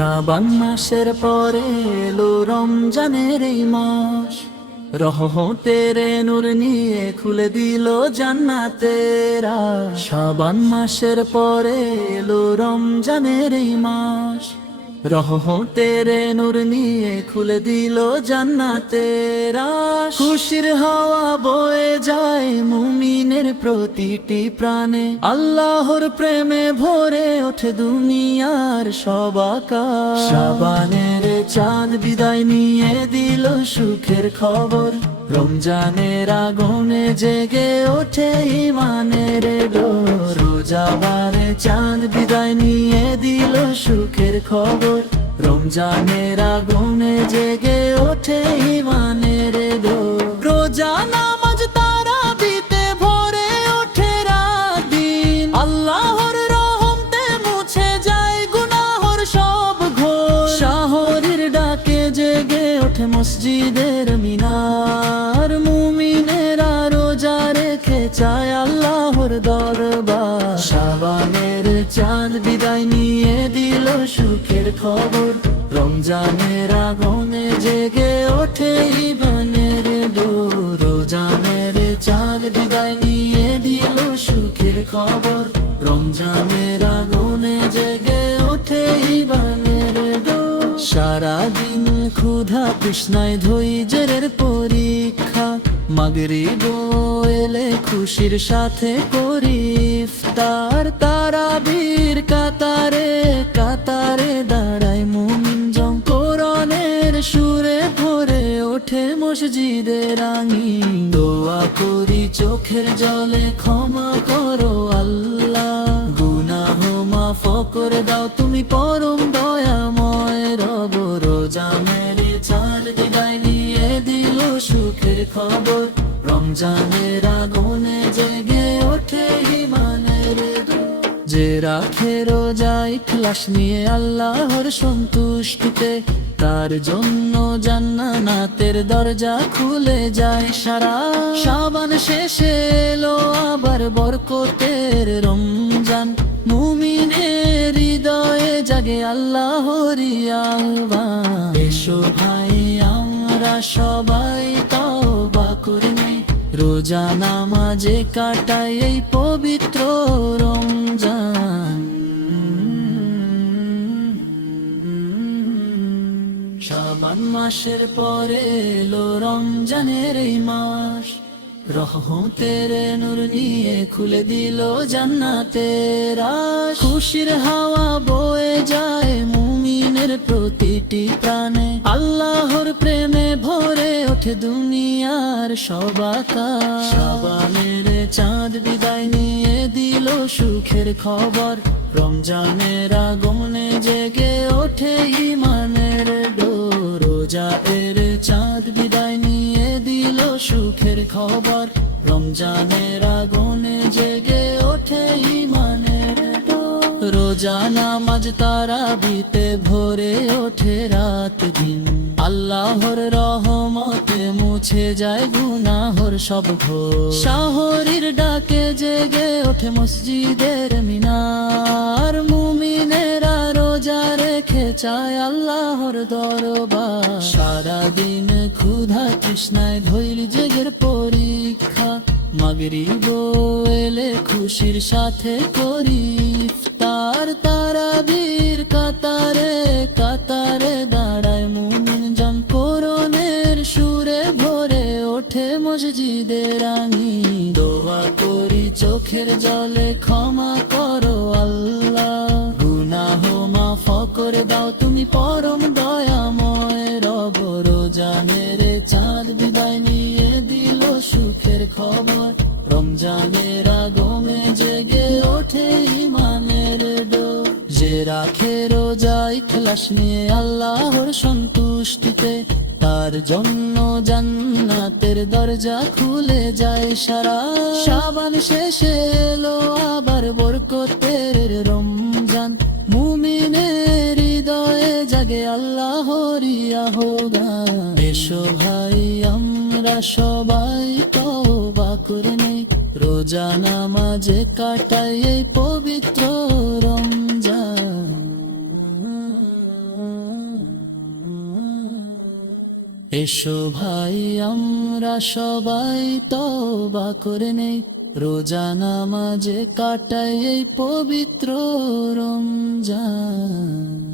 শাবান মাসের পরে এলো রমজানের এই মাস, রহমতের নূর নিয়ে খুলে দিল জান্নাতের আশ। শাবান মাসের পরে এলো রমজানের এই মাস, রহমতের নূর নিয়ে খুলে দিল জান্নাতের আশ। খুশির হাওয়া বয়ে যায় মুমিনের প্রতিটি প্রাণে, আল্লাহর প্রেমে ভরে ওঠে দুনিয়ার সব আকাশ। শাবানের চাঁদ বিদায় নিয়ে দিল সুখের খবর, রমজানের আগুনে জেগে ওঠে ঈমানের ডোর। রোজাবারে চাঁদ বিদায় নিয়ে দিল সুখের খবর, রমজানের আগুনে জেগে ওঠে ঈমানের ডোর। রোজা নামাজ তারাবিতে ভরে ওঠে রাত দিন, আল্লাহর রহমতে মুছে যায় গুনাহর সব ঘোর। শাহরির ডাকে জেগে ওঠে মসজিদের মিনার, মুমিনেরা রোজা রেখে চায় আল্লাহর দরবার। শাবানের চাঁদ বিদায় নিয়ে দিল সুখের খবর, রমজানের আগুনে জেগে ওঠে ঈমানের ডোর। রোজানের চাঁদ বিদায় নিয়ে দিল সুখের খবর, রমজানের আগুনে জেগে ওঠে ঈমানের ডোর। সারাদিন ক্ষুধা তৃষ্ণায় ধৈর্যের পরীক্ষা, মাগরিব এলে খুশির সাথে করি ইফতার। তারাবির কাতারে কাতারে দাঁড়ায় মুমিন জন, কোরআনের সুরে ভরে ওঠে মসজিদের আঙিন। দোয়া করি চোখের জলে ক্ষমা করো আল্লাহ, গুনাহ মাফ করে দাও তুমি পরম দয়াময় রব। রোজানের চাঁদ বিদায় নিয়ে দিল সুখের খবর, রমজানের আগুনে জেগে ওঠে ঈমানের ডোর। যে রাখে রোজা ইখলাস নিয়ে আল্লাহর সন্তুষ্টিতে, তার জন্য জান্নাতের দরজা খুলে যায় সারা। শাবান শেষে এলো আবার বরকতের রমজান, মুমিনের হৃদয়ে জাগে আল্লাহরই আহ্বান। এসো ভাই আমরা সবাই তওবা করে নেই, রোজা নামাজে কাটাই এই পবিত্র রমজান। শাবান মাসের পরে এলো রমজানের এই মাস, রহমতের নূর নিয়ে খুলে দিল জান্নাতের আশ। খুশির হাওয়া বয়ে যায় মুমিনের প্রতিটি প্রাণে, আল্লাহর প্রেমে ভরে ওঠে দুনিয়ার সব আকাশ। শাবানের চাঁদ বিদায় নিয়ে দিল সুখের খবর, রমজানের আগুনে জেগে ওঠে ঈমানের ডোর। রোজা এর চাঁদ বিদায় নিয়ে দিল সুখের খবর, রমজানের আগুনে জেগে ওঠে ঈমানের ডোর। রোজা নামাজ তারাবিতে ভরে ওঠে রাত দিন, আল্লাহর রহমতে মুছে যায় গুনাহর সব ঘোর। শাহরির ডাকে জেগে ওঠে মসজিদের মিনার, মুমিনেরা রোজা রেখে চায় আল্লাহর দরবার। সারাদিন ক্ষুধা তৃষ্ণায় ধৈর্যের পরীক্ষা, মাগরিব এলে খুশির সাথে করি ইফতার। তারাবির কাতারে কাতারে দাঁড়ায় মুমিন জন, কোরআনের সুরে ভরে ওঠে মসজিদের আঙিন। দোয়া করি চোখের জলে ক্ষমা করো আল্লাহ, গুনাহ মাফ করে দাও তুমি পরম দয়াময় রব। রোজানের চাঁদ বিদায় নিয়ে দিল সুখের খবর, রমজানের আগুনে জেগে ওঠে ঈমানের ডোর। যে রাখে রোজা ইখলাস নিয়ে আল্লাহর সন্তুষ্টিতে, তার জন্য জান্নাতের দরজা খুলে যায় সারা। শাবান শেষে এলো আবার বরকতের রমজান, মুমিনের হৃদয়ে জাগে আল্লাহরই আহ্বান। এসো ভাই আমরা সবাই তওবা করে নেই, রোজা নামাজে কাটাই এই পবিত্র রমজান। এসো ভাই আমরা সবাই তওবা করে নেই, রোজা নামাজে কাটাই এই পবিত্র রমজান।